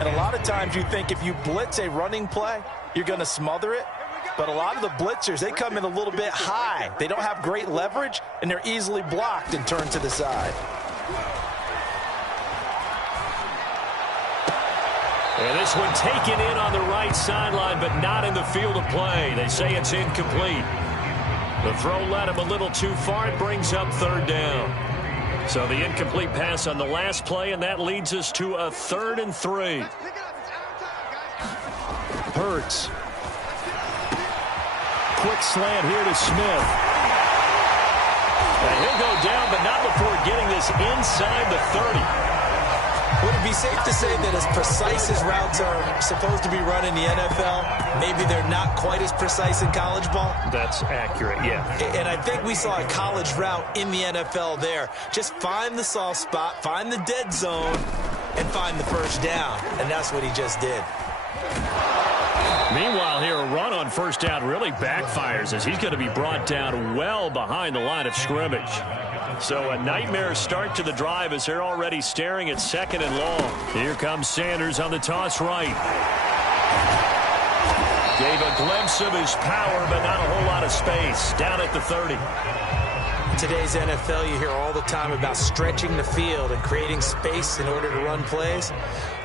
And a lot of times you think if you blitz a running play, you're going to smother it. But a lot of the blitzers, they come in a little bit high. They don't have great leverage, and they're easily blocked and turned to the side. And this one taken in on the right sideline, but not in the field of play. They say it's incomplete. The throw led him a little too far. It brings up third down. So the incomplete pass on the last play, and that leads us to a 3rd and 3. Hurts. Quick slant here to Smith. And he'll go down, but not before getting this inside the 30. Would it be safe to say that as precise as routes are supposed to be run in the NFL, maybe they're not quite as precise in college ball? That's accurate, yeah. And I think we saw a college route in the NFL there. Just find the soft spot, find the dead zone, and find the first down. And that's what he just did. Meanwhile, here, a run on first down really backfires as he's going to be brought down well behind the line of scrimmage. So a nightmare start to the drive as they're already staring at 2nd and long. Here comes Sanders on the toss right. Gave a glimpse of his power, but not a whole lot of space. Down at the 30. In today's NFL, you hear all the time about stretching the field and creating space in order to run plays.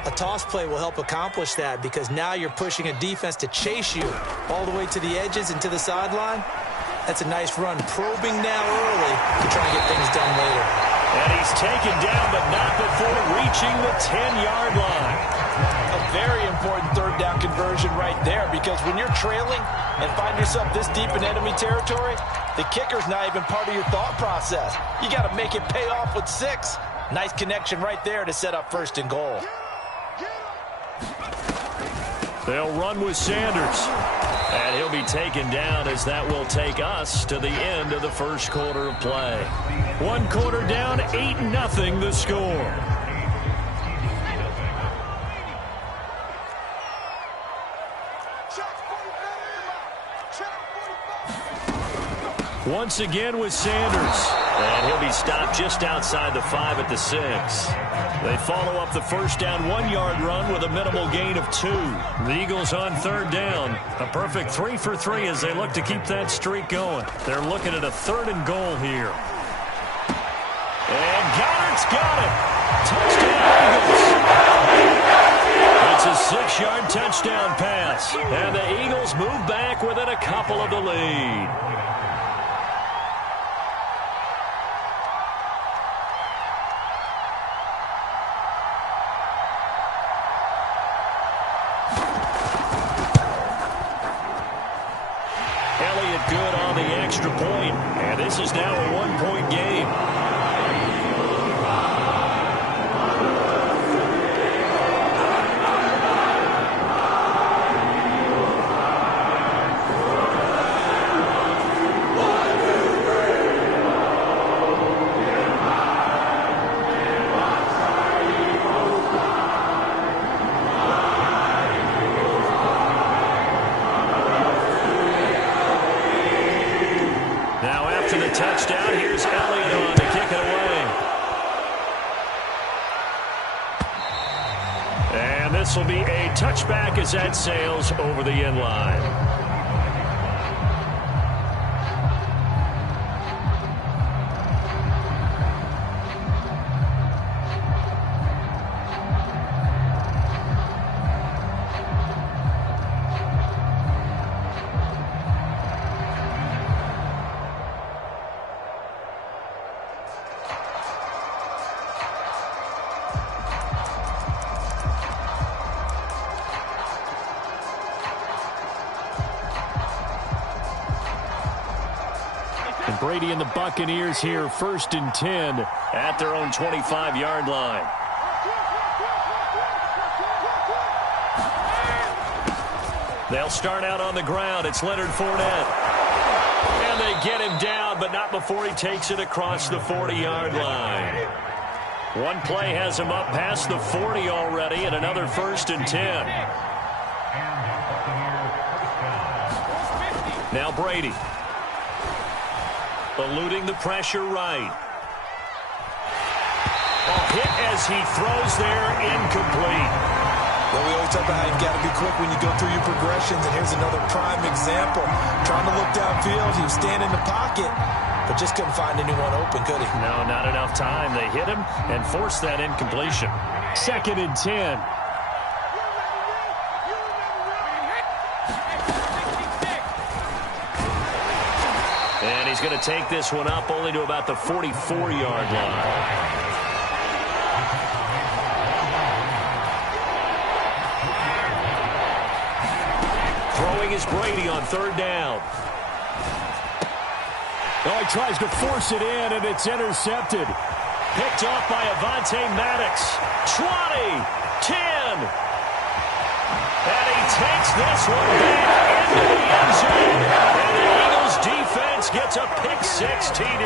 A toss play will help accomplish that because now you're pushing a defense to chase you all the way to the edges and to the sideline. That's a nice run, probing now early to try and get things done later. And he's taken down, but not before reaching the 10-yard line. A very important 3rd down conversion right there because when you're trailing and find yourself this deep in enemy territory, the kicker's not even part of your thought process. You got to make it pay off with 6. Nice connection right there to set up 1st and goal. They'll run with Sanders. And he'll be taken down as that will take us to the end of the first quarter of play. 1 quarter down, 8-0 the score. Once again with Sanders. And he'll be stopped just outside the 5 at the 6. They follow up the first down 1-yard run with a minimal gain of 2. The Eagles on 3rd down. A perfect 3 for 3 as they look to keep that streak going. They're looking at a 3rd and goal here. And Goddard's got it. Touchdown Eagles. It's a 6-yard touchdown pass. And the Eagles move back within a couple of the lead. Good on the extra point, and this is now a 1-point game. Touchdown. Here's Elliott on to kick it away. And this will be a touchback as that sails over the end line. Brady and the Buccaneers here, 1st and 10 at their own 25-yard line. They'll start out on the ground. It's Leonard Fournette. And they get him down, but not before he takes it across the 40-yard line. One play has him up past the 40 already, and another 1st and 10. Now Brady. Eluding the pressure right. A hit as he throws there, incomplete. talk about how you've got to be quick when you go through your progressions, and here's another prime example. Trying to look downfield, he was standing in the pocket, but just couldn't find anyone open, could he? No, not enough time. They hit him and forced that incompletion. 2nd and 10. And he's going to take this one up only to about the 44-yard line. Throwing is Brady on 3rd down. Oh, he tries to force it in, and it's intercepted. Picked off by Avonte Maddox. 20, 10. And he takes this one back into the end zone. And the Eagles defense gets a pick-6 TD.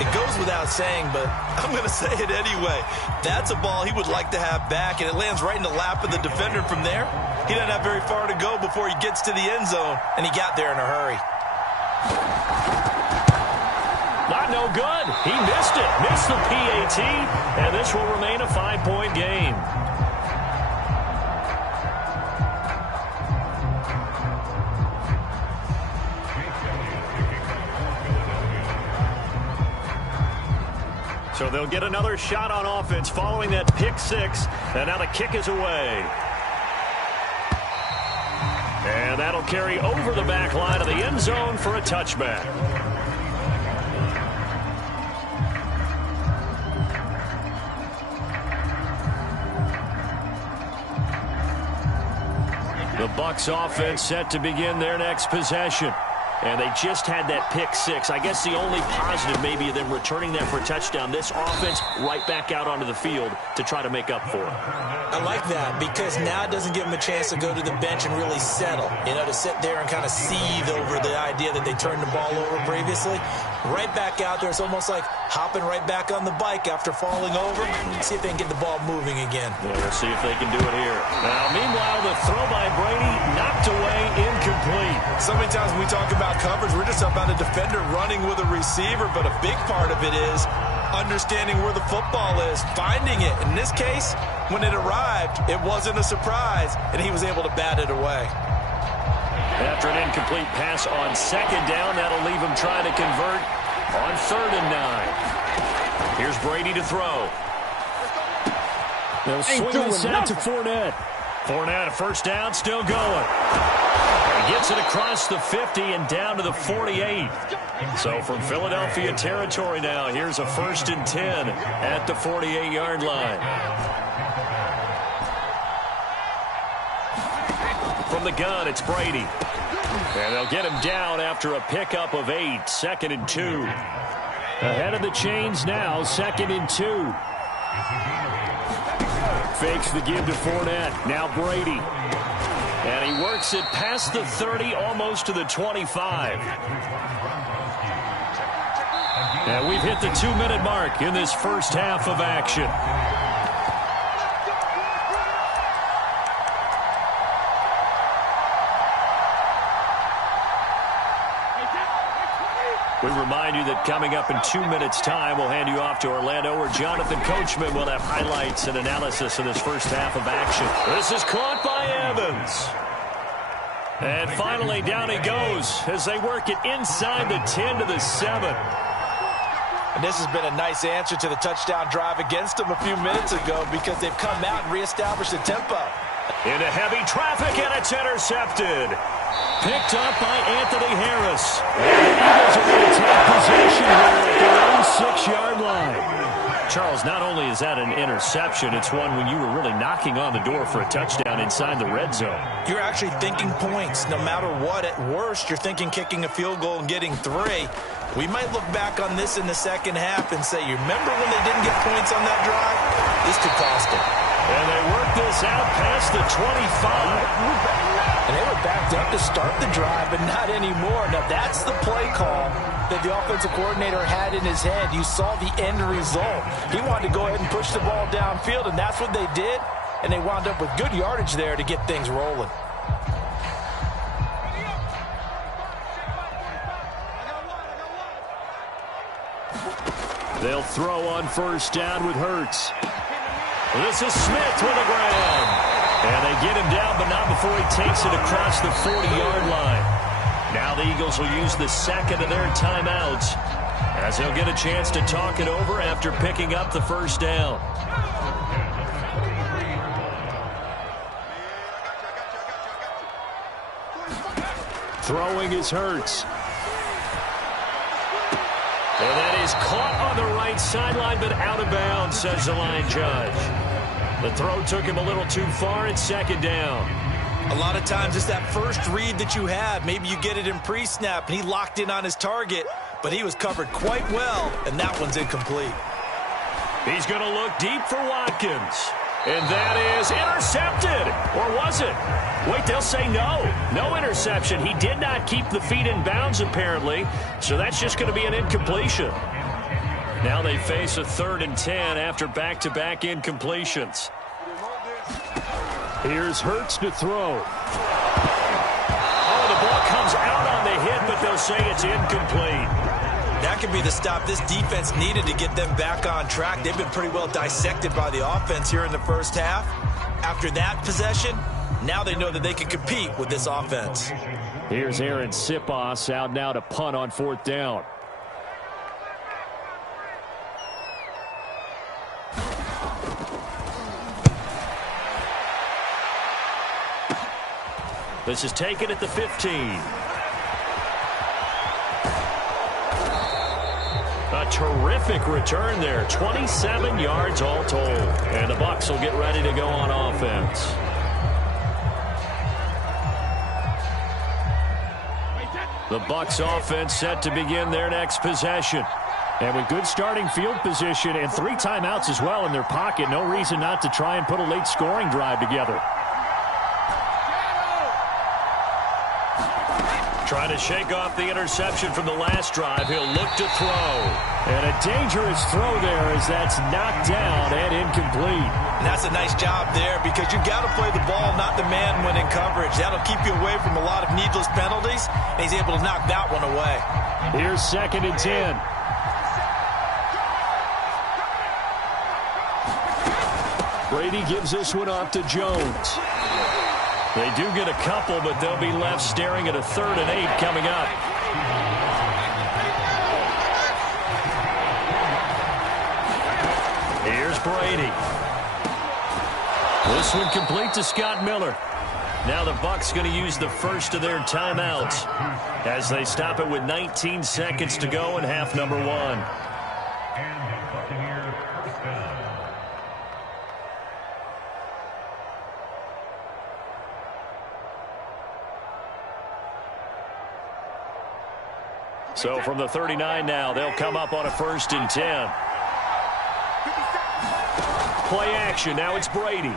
It goes without saying, but I'm going to say it anyway. That's a ball he would like to have back, and it lands right in the lap of the defender from there. He doesn't have very far to go before he gets to the end zone, and he got there in a hurry. Not no good. He missed it. Missed the PAT, and this will remain a 5-point game. So they'll get another shot on offense following that pick-6, and now the kick is away. And that'll carry over the back line of the end zone for a touchback. The Bucs offense set to begin their next possession. And they just had that pick-6. I guess the only positive maybe of them returning that for a touchdown. This offense right back out onto the field to try to make up for it. I like that because now it doesn't give them a chance to go to the bench and really settle. You know, to sit there and kind of seethe over the idea that they turned the ball over previously. Right back out there. It's almost like hopping right back on the bike after falling over. See if they can get the ball moving again. Yeah, we'll see if they can do it here. Now, meanwhile, the throw by Brady knocked away, incomplete. So many times when we talk about coverage, we're just about a defender running with a receiver, but a big part of it is understanding where the football is, finding it. In this case, when it arrived, it wasn't a surprise, and he was able to bat it away. After an incomplete pass on 2nd down, that'll leave him trying to convert on 3rd and 9. Here's Brady to throw. They'll swing this out to Fournette. Fournette, a 1st down, still going. He gets it across the 50 and down to the 48. So from Philadelphia territory now, here's a 1st and 10 at the 48-yard line. From the gun, it's Brady. And they'll get him down after a pickup of 8. 2nd and 2. Ahead of the chains now, 2nd and 2. Fakes the give to Fournette. Now Brady. And he works it past the 30, almost to the 25. And we've hit the 2-minute mark in this first half of action. We remind you that coming up in 2 minutes' time, we'll hand you off to Orlando, where Jonathan Coachman will have highlights and analysis of this first half of action. This is caught by Evans. And finally, down he goes as they work it inside the 10 to the 7. And this has been a nice answer to the touchdown drive against them a few minutes ago because they've come out and reestablished the tempo. Into heavy traffic, and it's intercepted. Picked up by Anthony Harris. And the Eagles are going to take possession here at their own 6-yard line. Charles, not only is that an interception, it's one when you were really knocking on the door for a touchdown inside the red zone. You're actually thinking points. No matter what, at worst, you're thinking kicking a field goal and getting 3. We might look back on this in the second half and say, you remember when they didn't get points on that drive? This could cost them. And they work this out past the 25. And they were backed up to start the drive, but not anymore. Now, that's the play call that the offensive coordinator had in his head. You saw the end result. He wanted to go ahead and push the ball downfield, and that's what they did. And they wound up with good yardage there to get things rolling. They'll throw on 1st down with Hurts. This is Smith with the ground. get him down, but not before he takes it across the 40-yard line. Now the Eagles will use the second of their timeouts as they'll get a chance to talk it over after picking up the first down. Throwing is Hurts. And that is caught on the right sideline, but out of bounds, says the line judge. The throw took him a little too far. It's second down. A lot of times it's that first read that you have. Maybe you get it in pre-snap, and he locked in on his target, but he was covered quite well, and that one's incomplete. He's going to look deep for Watkins. And that is intercepted. Or was it? Wait, they'll say no. No interception. He did not keep the feet in bounds, apparently, so that's just going to be an incompletion. Now they face a 3rd and 10 after back-to-back incompletions. Here's Hurts to throw. Oh, the ball comes out on the hit, but they'll say it's incomplete. That could be the stop this defense needed to get them back on track. They've been pretty well dissected by the offense here in the first half. After that possession, now they know that they can compete with this offense. Here's Aaron Sipos out now to punt on 4th down. This is taken at the 15. A terrific return there. 27 yards all told. And the Bucs will get ready to go on offense. The Bucs offense set to begin their next possession. And with good starting field position and 3 timeouts as well in their pocket, no reason not to try and put a late scoring drive together. Trying to shake off the interception from the last drive. He'll look to throw. And a dangerous throw there as that's knocked down and incomplete. And that's a nice job there because you've got to play the ball, not the man when in coverage. That'll keep you away from a lot of needless penalties, and he's able to knock that one away. Here's 2nd and 10. Brady gives this one off to Jones. They do get a couple, but they'll be left staring at a 3rd and 8 coming up. Here's Brady. This one complete to Scott Miller. Now the Bucs going to use the first of their timeouts as they stop it with 19 seconds to go in half number 1. So from the 39 now, they'll come up on a 1st and 10. Play action. Now it's Brady.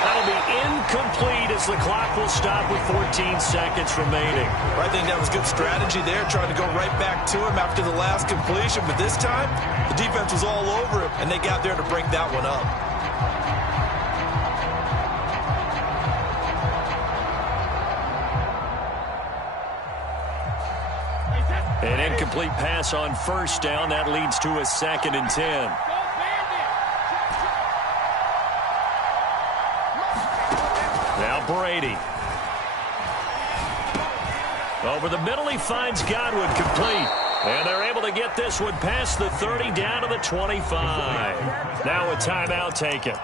That'll be incomplete as the clock will stop with 14 seconds remaining. I think that was good strategy there, trying to go right back to him after the last completion. But this time, the defense was all over him, and they got there to break that one up. An incomplete pass on 1st down. That leads to a 2nd and 10. Now Brady. Over the middle, he finds Godwin complete. And they're able to get this one past the 30 down to the 25. Now a timeout taken.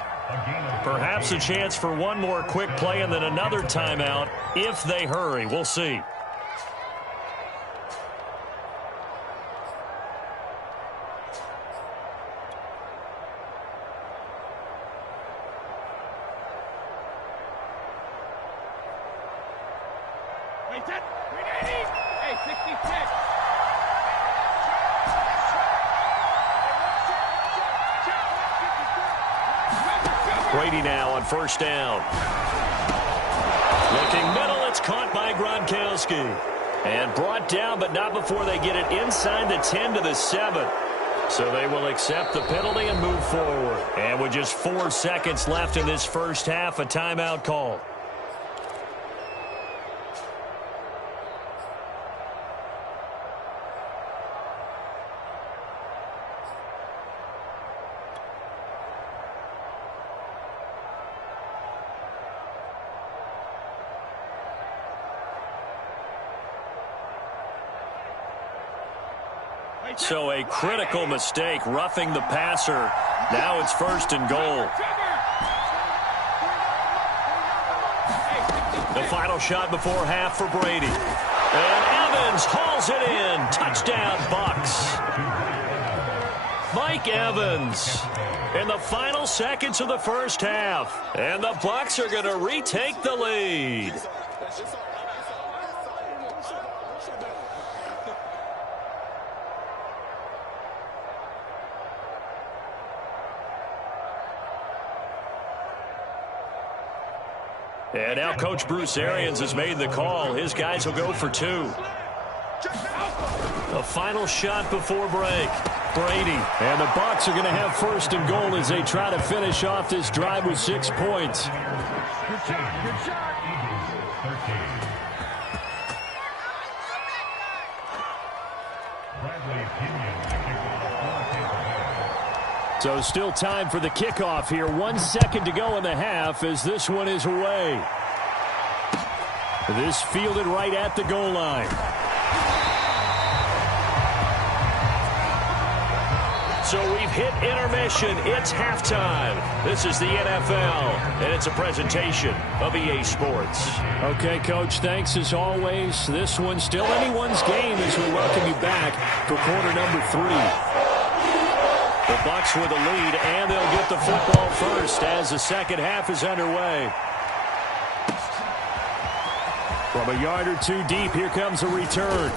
Perhaps a chance for one more quick play and then another timeout if they hurry. We'll see. Brady now on 1st down. Looking middle, it's caught by Gronkowski. And brought down, but not before they get it inside the 10 to the 7. So they will accept the penalty and move forward. And with just 4 seconds left in this first half, a timeout call. So a critical mistake, roughing the passer. Now it's 1st and goal. The final shot before half for Brady. And Evans hauls it in. Touchdown, Bucs. Mike Evans in the final seconds of the first half. And the Bucs are going to retake the lead. And now Coach Bruce Arians has made the call. His guys will go for 2. The final shot before break. Brady. And the Bucs are going to have 1st and goal as they try to finish off this drive with 6 points. So still time for the kickoff here. 1 second to go in the half as this one is away. This fielded right at the goal line. So we've hit intermission. It's halftime. This is the NFL, and it's a presentation of EA Sports. Okay, Coach, thanks as always. This one's still anyone's game as we welcome you back for quarter number 3. The Bucs with a lead, and they'll get the football first as the second half is underway. From a yard or 2 deep, here comes a return.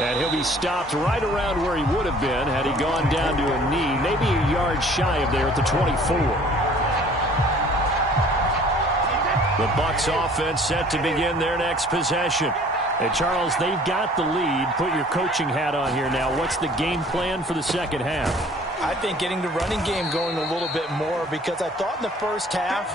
And he'll be stopped right around where he would have been had he gone down to a knee, maybe a yard shy of there at the 24. The Bucs offense set to begin their next possession. And Charles, they've got the lead. Put your coaching hat on here now. What's the game plan for the second half? I think getting the running game going a little bit more, because I thought in the first half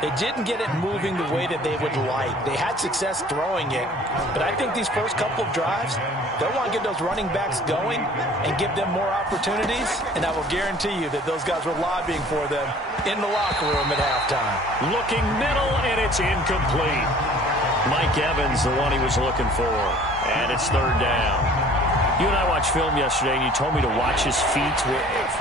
they didn't get it moving the way that they would like. They had success throwing it, but I think these first couple of drives, they'll want to get those running backs going and give them more opportunities, and I will guarantee you that those guys were lobbying for them in the locker room at halftime. Looking middle, and it's incomplete. Mike Evans, the one he was looking for, and it's 3rd down. You and I watched film yesterday, and you told me to watch his feet. For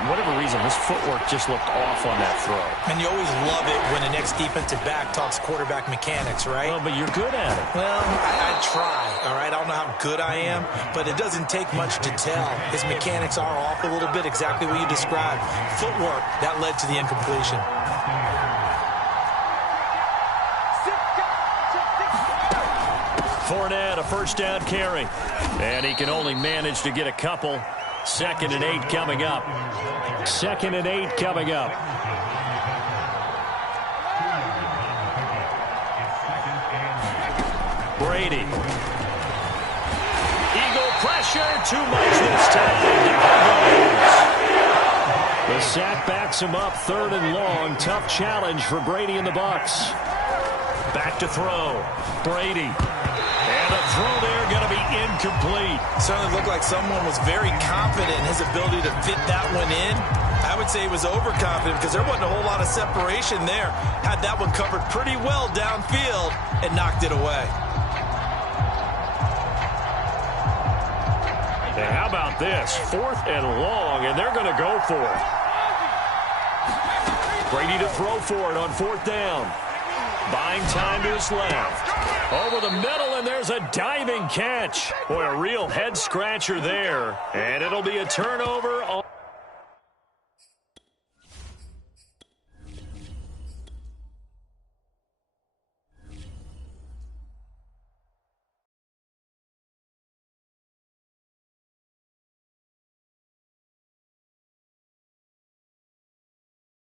whatever reason, his footwork just looked off on that throw. And you always love it when the next defensive back talks quarterback mechanics, right? Well, but you're good at it. Well, I try, all right? I don't know how good I am, but it doesn't take much to tell. His mechanics are off a little bit, exactly what you described. Footwork, that led to the incompletion. Fournette, a 1st down carry. And he can only manage to get a couple. 2nd and 8 coming up. 2nd and 8 coming up. Brady. Eagle pressure. Too much this time. Down goes. The sack backs him up. 3rd and long. Tough challenge for Brady and the Bucs. Back to throw. Brady. And the throw there going to be incomplete. Certainly looked like someone was very confident in his ability to fit that one in. I would say he was overconfident because there wasn't a whole lot of separation there. Had that one covered pretty well downfield and knocked it away. And how about this? 4th and long, and they're going to go for it. Brady to throw for it on 4th down. Buying time to his left. Over the middle, and there's a diving catch. Boy, a real head-scratcher there. And it'll be a turnover.